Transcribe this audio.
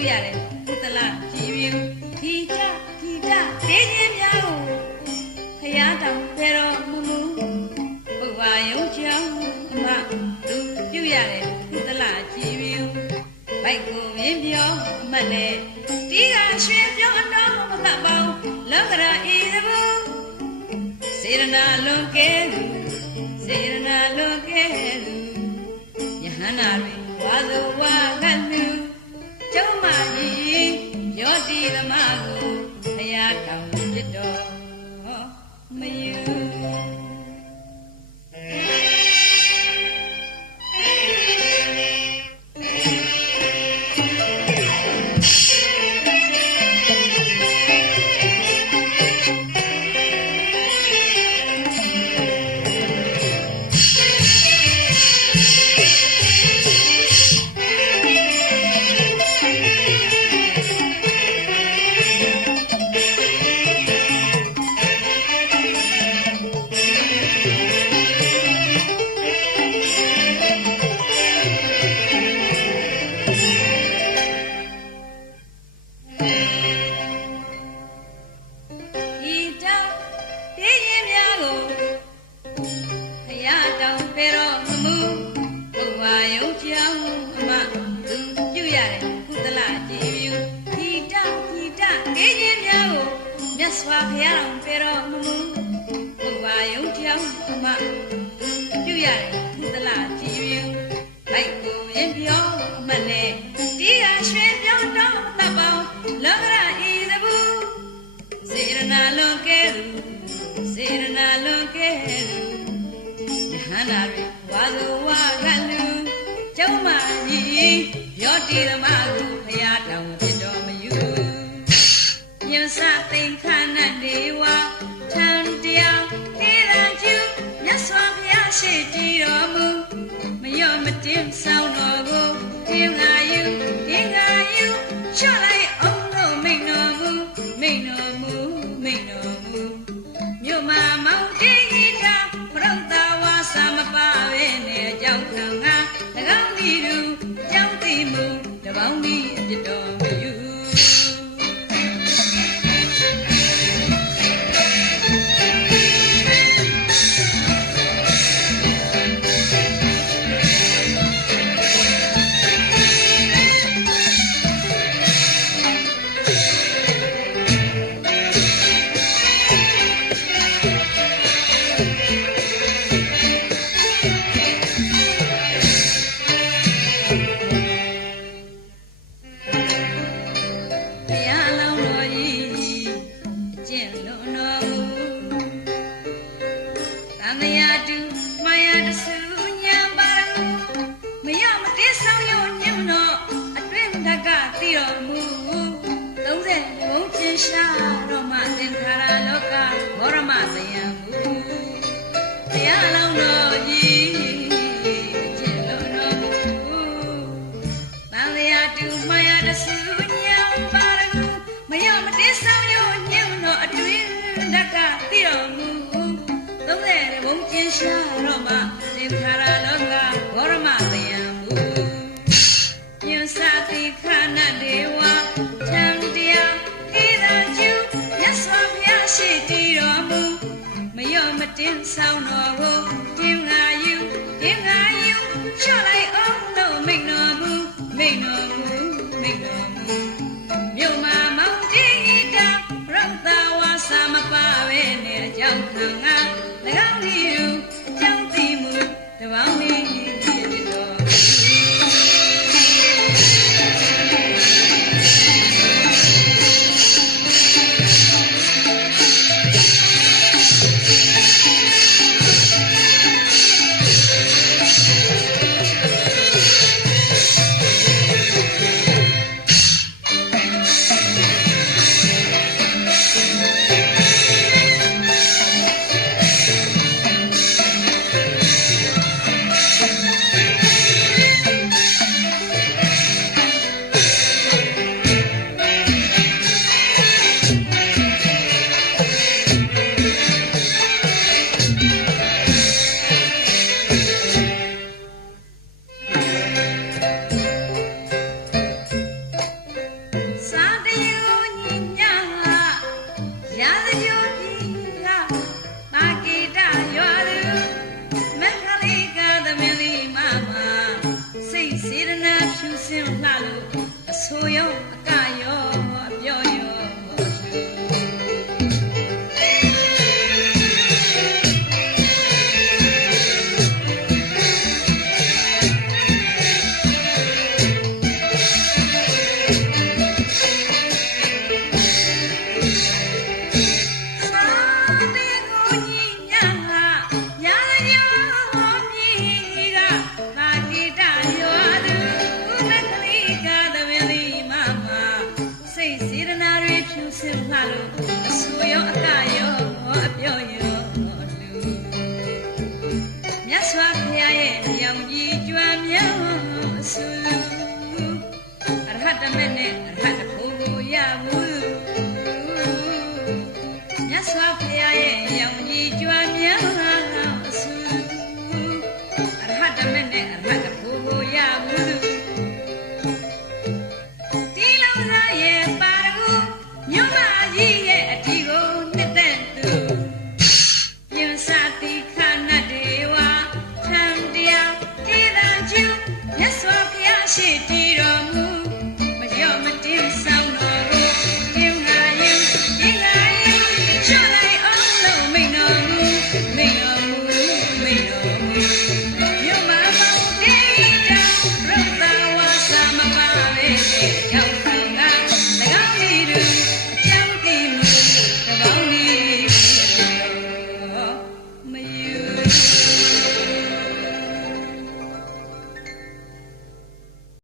ပြုရတယ်ကုသလကြည်ပြူဒီတဒီတဒေးခြင်းများကိုဖရာတောင်ဖေတော်မမူဘုရားယုံကြောင်းအမသူပြုရတယ်ကုသလကြည်ပြူဘိုက်ကိုမြင်ပြောမှတ်လေတီးကရွှေပြောအတော်မသပေါင်းလောကရာဤသဘူစေရနာလွန်ကဲသူစေရနာလွန်ကဲသူယဟန္တာတွေဝါသဝါကလူ ကျုံးမကြီးရောတိသမားကိုဘုရားတောင်းပြတော်မယူ တပြင်းရင်များကိုမြတ်စွာဘုရားတောင်ပေတော်မမူဘုရားယုံကြောင်းအမသူပြုရတယ်ကုသလကြည်ပြူဘိုက်ကိုရင်ပြောအမနဲ့တီးဟာရွှေပြောင်းတော့တပ်ပေါင်းလောကရဤသဘူးစေရနာလွန်ကဲသူစေရနာလွန်ကဲသူယဟန္တာတွေဝါသောဝါကလူကျုံးမကြီးရောတိဓမ္မကို တင်ဆောင်တော်ကိုတင်ငါယူတင်ငါယူချွတ်လို ရှာတော်မသင်္ခါရလောကမောရမသယံမူဘုရားလောင်းတော်ကြီးကျင့်လို့တော်မူတန်လျာတူမယတဆူညံပါရဂုမယမတိဆောင်ယောညံတော့အတွင်တကတိတော်မူသုံးတဲ့ဘုံကျင်ရှာတော့မှသင်္ခါရ ယောမတ ဖြူစင်လာလို့အဆူရောအကရောအပြော့ရောလူမြတ်စွာဘုရားရဲ့ညောင်ကြီးကြွားမြတ်အဆူအရဟတမေနဲ့အရဟတဘုံကိုရမှုမြတ်စွာဘုရားရဲ့ညောင်ကြီးကြွားမြတ်အဆူအရဟတမေနဲ့အရဟတဘုံကိုရမှုတီလောရာရဲ့ Yeah.